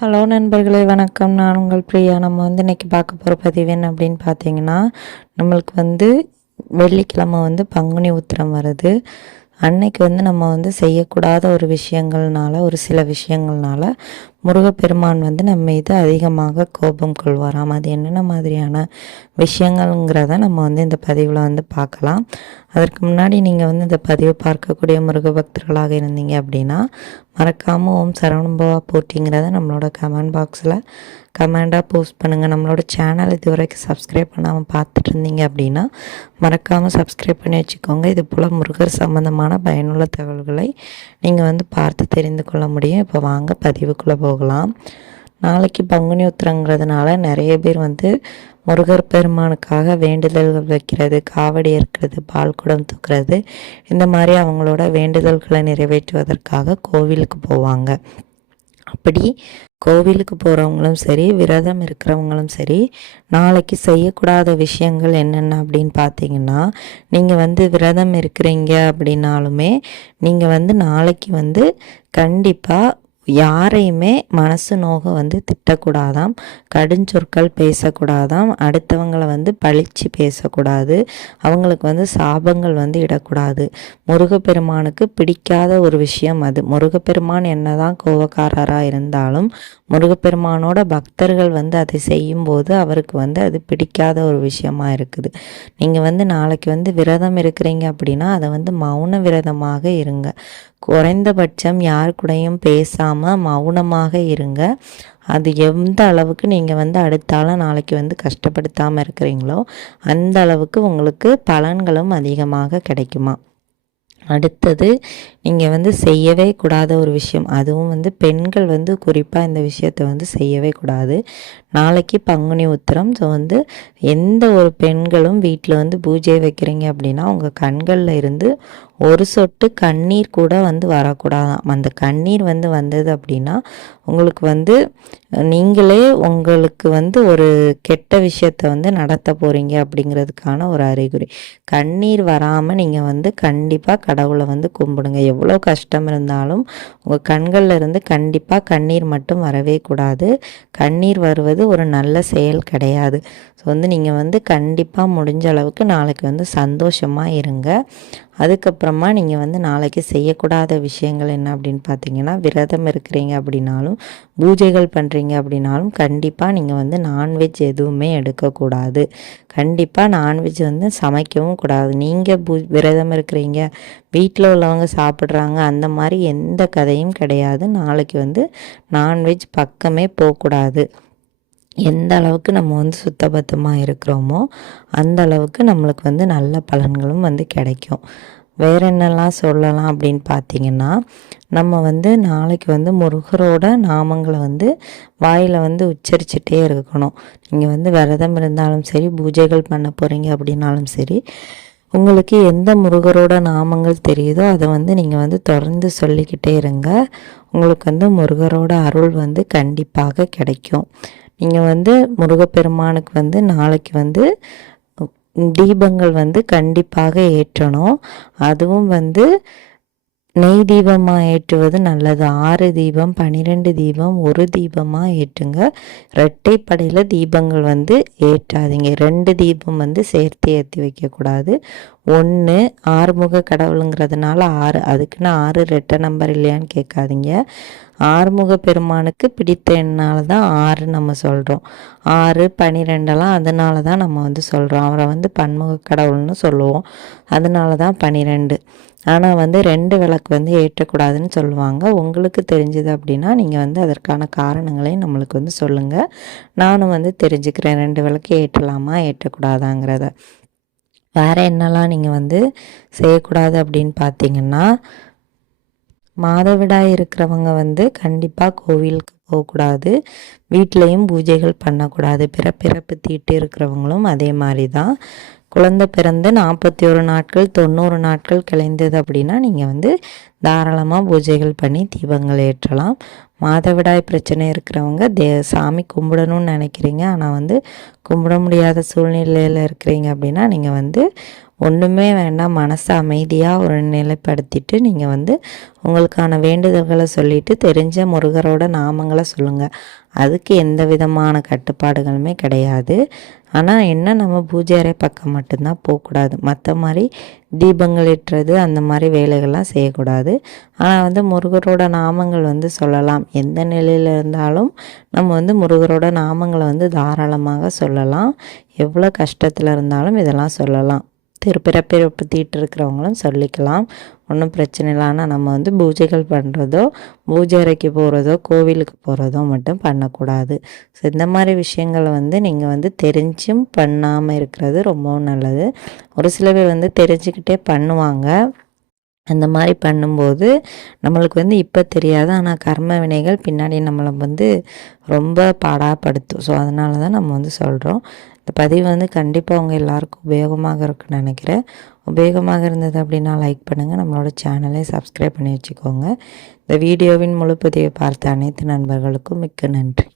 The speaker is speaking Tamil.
ஹலோ நண்பர்களே வணக்கம். நான் உங்கள் பிரியா. நம்ம வந்து இன்றைக்கி பார்க்க போகிற பதிவு என்ன அப்படின்னு பார்த்தீங்கன்னா நம்மளுக்கு வந்து வெள்ளிக்கிழமை வந்து பங்குனி உத்திரம் வருது. அன்னைக்கு வந்து நம்ம வந்து செய்யக்கூடாத ஒரு விஷயங்கள்னால ஒரு சில விஷயங்கள்னால முருகப்பெருமான் வந்து நம்ம மீது அதிகமாக கோபம் கொள்வாராம். அது என்னென்ன மாதிரியான விஷயங்கள்ங்கிறத நம்ம வந்து இந்த பதிவில் வந்து பார்க்கலாம். அதற்கு முன்னாடி நீங்கள் வந்து இந்த பதிவு பார்க்கக்கூடிய முருக பக்தர்களாக இருந்தீங்க அப்படின்னா மறக்காமல் ஓம் சரவணபவா போட்டிங்கிறத நம்மளோட கமெண்ட் பாக்ஸில் கமெண்டாக போஸ்ட் பண்ணுங்கள் நம்மளோட சேனல் இது வரைக்கும் சப்ஸ்கிரைப் பண்ணாமல் பார்த்துட்டு இருந்தீங்க அப்படின்னா மறக்காமல் சப்ஸ்கிரைப் பண்ணி வச்சுக்கோங்க. இது போல் முருகர் சம்மந்தமான பயனுள்ள தகவல்களை நீங்கள் வந்து பார்த்து தெரிந்து கொள்ள முடியும். இப்போ வாங்க பதிவுக்குள்ளே போகலாம். நாளைக்கு பங்குனி உத்திரங்கிறதுனால நிறைய பேர் வந்து முருகர் பெருமானுக்காக வேண்டுதல்கள் வைக்கிறது காவடி இருக்கிறது பால் குடம் தூக்குறது இந்த மாதிரி அவங்களோட வேண்டுதல்களை நிறைவேற்றுவதற்காக கோவிலுக்கு போவாங்க. அப்படி கோவிலுக்கு போகிறவங்களும் சரி விரதம் இருக்கிறவங்களும் சரி நாளைக்கு செய்யக்கூடாத விஷயங்கள் என்னென்ன அப்படின்னு பார்த்தீங்கன்னா நீங்கள் வந்து விரதம் இருக்கிறீங்க அப்படின்னாலுமே நீங்கள் வந்து நாளைக்கு வந்து கண்டிப்பாக யாரையுமே மனசு நோக வந்து திட்டக்கூடாதாம். கடுஞ்சொற்கள் பேசக்கூடாதாம். அடுத்தவங்களை வந்து பழிச்சு பேசக்கூடாது. அவங்களுக்கு வந்து சாபங்கள் வந்து இடக்கூடாது. முருகப்பெருமானுக்கு பிடிக்காத ஒரு விஷயம் அது. முருகப்பெருமான் என்னதான் கோவக்காரராக இருந்தாலும் முருகப்பெருமானோட பக்தர்கள் வந்து அதை செய்யும்போது அவருக்கு வந்து அது பிடிக்காத ஒரு விஷயமா இருக்குது. நீங்கள் வந்து நாளைக்கு வந்து விரதம் இருக்கிறீங்க அப்படின்னா அதை வந்து மௌன விரதமாக இருங்க. குறைந்தபட்சம் யார் கூடயும் பேசாமல் மௌனமாக இருங்க. அது எந்த அளவுக்கு நீங்கள் வந்து அடுத்தாலும் நாளைக்கு வந்து கஷ்டப்படுத்தாமல் இருக்கிறீங்களோ அந்த அளவுக்கு உங்களுக்கு பலன்களும் அதிகமாக கிடைக்குமா? அடுத்தது நீங்கள் வந்து செய்யவே கூடாத ஒரு விஷயம். அதுவும் வந்து பெண்கள் வந்து குறிப்பாக இந்த விஷயத்தை வந்து செய்யவே கூடாது. நாளைக்கு பங்குனி உத்திரம். ஸோ வந்து எந்த ஒரு பெண்களும் வீட்டில் வந்து பூஜை வைக்கிறீங்க அப்படின்னா உங்கள் கண்களில் இருந்து ஒரு சொட்டு கண்ணீர் கூட வந்து வரக்கூடாதான். அந்த கண்ணீர் வந்து வந்தது அப்படின்னா உங்களுக்கு வந்து நீங்களே உங்களுக்கு வந்து ஒரு கெட்ட விஷயத்த வந்து நடத்த போகிறீங்க அப்படிங்கிறதுக்கான ஒரு அறிகுறி. கண்ணீர் வராமல் நீங்கள் வந்து கண்டிப்பாக கடவுளை வந்து கும்பிடுங்க. எவ்வளோ கஷ்டம் இருந்தாலும் உங்கள் கண்களில் இருந்து கண்டிப்பாக கண்ணீர் மட்டும் வரவே கூடாது. கண்ணீர் வருவது ஒரு நல்ல செயல் கிடையாது. ஸோ வந்து நீங்கள் வந்து கண்டிப்பாக முடிஞ்ச அளவுக்கு நாளைக்கு வந்து சந்தோஷமாக இருங்க. அதுக்கப்புறமா நீங்கள் வந்து நாளைக்கு செய்யக்கூடாத விஷயங்கள் என்ன அப்படின்னு பார்த்தீங்கன்னா விரதம் இருக்கிறீங்க அப்படின்னாலும் பூஜைகள் பண்ணுறீங்க அப்படின்னாலும் கண்டிப்பாக நீங்கள் வந்து நான்வெஜ் எதுவுமே எடுக்கக்கூடாது. கண்டிப்பாக நான்வெஜ் வந்து சமைக்கவும் கூடாது. நீங்கள் பூ விரதம் இருக்கிறீங்க வீட்டில் உள்ளவங்க சாப்பிட்றாங்க அந்த மாதிரி எந்த கதையும் கிடையாது. நாளைக்கு வந்து நான்வெஜ் பக்கமே போகக்கூடாது. எந்த அளவுக்கு நம்ம வந்து சுத்தபத்தமாக இருக்கிறோமோ அந்த அளவுக்கு நம்மளுக்கு வந்து நல்ல பலன்களும் வந்து கிடைக்கும். வேற என்னெல்லாம் சொல்லலாம் அப்படின்னு பார்த்தீங்கன்னா நம்ம வந்து நாளைக்கு வந்து முருகரோட நாமங்களை வந்து வாயில் வந்து உச்சரிச்சுட்டே இருக்கணும். நீங்கள் வந்து விரதம் இருந்தாலும் சரி பூஜைகள் பண்ண போகிறீங்க அப்படின்னாலும் சரி உங்களுக்கு எந்த முருகரோட நாமங்கள் தெரியுதோ அதை வந்து நீங்கள் வந்து தொடர்ந்து சொல்லிக்கிட்டே இருங்க. உங்களுக்கு வந்து முருகரோட அருள் வந்து கண்டிப்பாக கிடைக்கும். நீங்கள் வந்து முருகப்பெருமானுக்கு வந்து நாளைக்கு வந்து தீபங்கள் வந்து கண்டிப்பாக ஏற்றணும். அதுவும் வந்து நெய் தீபமாக ஏற்றுவது நல்லது. ஆறு தீபம் பன்னிரெண்டு தீபம் ஒரு தீபமாக ஏற்றுங்க. ரெட்டைப்படையில் தீபங்கள் வந்து ஏற்றாதீங்க. ரெண்டு தீபம் வந்து சேர்த்து ஏற்றி வைக்கக்கூடாது. ஒன்று ஆறுமுக கடவுளுங்கிறதுனால ஆறு. அதுக்குன்னு ஆறு ரெட்டை நம்பர் இல்லையான்னு கேட்காதீங்க. ஆறுமுக பெருமானுக்கு பிடித்த எண்ணால் தான் ஆறு நம்ம சொல்கிறோம் ஆறு பனிரெண்டெல்லாம் அதனால தான் நம்ம வந்து சொல்கிறோம் அவரை வந்து பன்முக கடவுள்னு சொல்லுவோம். அதனால தான் பனிரெண்டு. ஆனால் வந்து ரெண்டு விளக்கு வந்து ஏற்றக்கூடாதுன்னு சொல்லுவாங்க. உங்களுக்கு தெரிஞ்சது அப்படின்னா நீங்கள் வந்து அதற்கான காரணங்களையும் நம்மளுக்கு வந்து சொல்லுங்கள் நானும் வந்து தெரிஞ்சுக்கிறேன். ரெண்டு விளக்கு ஏற்றலாமா ஏற்றக்கூடாதாங்கிறத. வேறு என்னெல்லாம் நீங்கள் வந்து செய்யக்கூடாது அப்படின்னு பார்த்தீங்கன்னா மாதவிடாய் இருக்கிறவங்க வந்து கண்டிப்பாக கோவிலுக்கு போகக்கூடாது. வீட்லேயும் பூஜைகள் பண்ணக்கூடாது. பிற பிறப்பு தீட்டு இருக்கிறவங்களும் அதே மாதிரி தான் குழந்தை பிறந்து நாற்பத்தி ஒரு நாட்கள் தொண்ணூறு நாட்கள் கிளைந்தது அப்படின்னா நீங்கள் வந்து தாராளமாக பூஜைகள் பண்ணி தீபங்கள் ஏற்றலாம். மாதவிடாய் பிரச்சனை இருக்கிறவங்க தே சாமி கும்பிடணும்னு நினைக்கிறீங்க. ஆனால் வந்து கும்பிட முடியாத சூழ்நிலையில் இருக்கிறீங்க அப்படின்னா நீங்கள் வந்து ஒன்றுமே வேண்டாம். மனசை அமைதியாக ஒரு நிலைப்படுத்திட்டு நீங்கள் வந்து உங்களுக்கான வேண்டுதல்களை சொல்லிட்டு தெரிஞ்ச முருகரோட நாமங்களை சொல்லுங்கள் அதுக்கு எந்த விதமான கட்டுப்பாடுகளுமே கிடையாது. ஆனால் என்ன நம்ம பூஜை அறை பக்கம் மட்டும்தான் போகக்கூடாது. மற்ற மாதிரி தீபங்கள் ஏற்றுறது அந்த மாதிரி வேலைகள்லாம் செய்யக்கூடாது. ஆனால் வந்து முருகரோட நாமங்கள் வந்து சொல்லலாம். எந்த நிலையில் இருந்தாலும் நம்ம வந்து முருகரோட நாமங்களை வந்து தாராளமாக சொல்லலாம். எவ்வளோ கஷ்டத்தில் இருந்தாலும் இதெல்லாம் சொல்லலாம். திருப்பிறப்பிறப்பு தீட்டு இருக்கிறவங்களும் சொல்லிக்கலாம். ஒன்றும் பிரச்சனை இல்லை. ஆனால் நம்ம வந்து பூஜைகள் பண்ணுறதோ பூஜை அறைக்கு போகிறதோ கோவிலுக்கு போகிறதோ மட்டும் பண்ணக்கூடாது. ஸோ இந்த மாதிரி விஷயங்களை வந்து நீங்கள் வந்து தெரிஞ்சும் பண்ணாமல் இருக்கிறது ரொம்பவும் நல்லது. ஒரு சில பேர் வந்து தெரிஞ்சுக்கிட்டே பண்ணுவாங்க. அந்த மாதிரி பண்ணும்போது நம்மளுக்கு வந்து இப்போ தெரியாது. ஆனால் கர்ம வினைகள் பின்னாடி நம்மளை வந்து ரொம்ப பாடாப்படுத்தும். ஸோ அதனால தான் நம்ம வந்து சொல்கிறோம் இந்த பதிவு வந்து கண்டிப்பாக உங்கள் எல்லாருக்கும் உபயோகமாக இருக்குன்னு நினைக்கிறேன். உபயோகமாக இருந்தது அப்படின்னா லைக் பண்ணுங்கள் நம்மளோட சேனலை சப்ஸ்கிரைப் பண்ணி வச்சுக்கோங்க. இந்த வீடியோவின் முழுப்பதிவை பார்த்த அனைத்து நண்பர்களுக்கும் மிக்க நன்றி.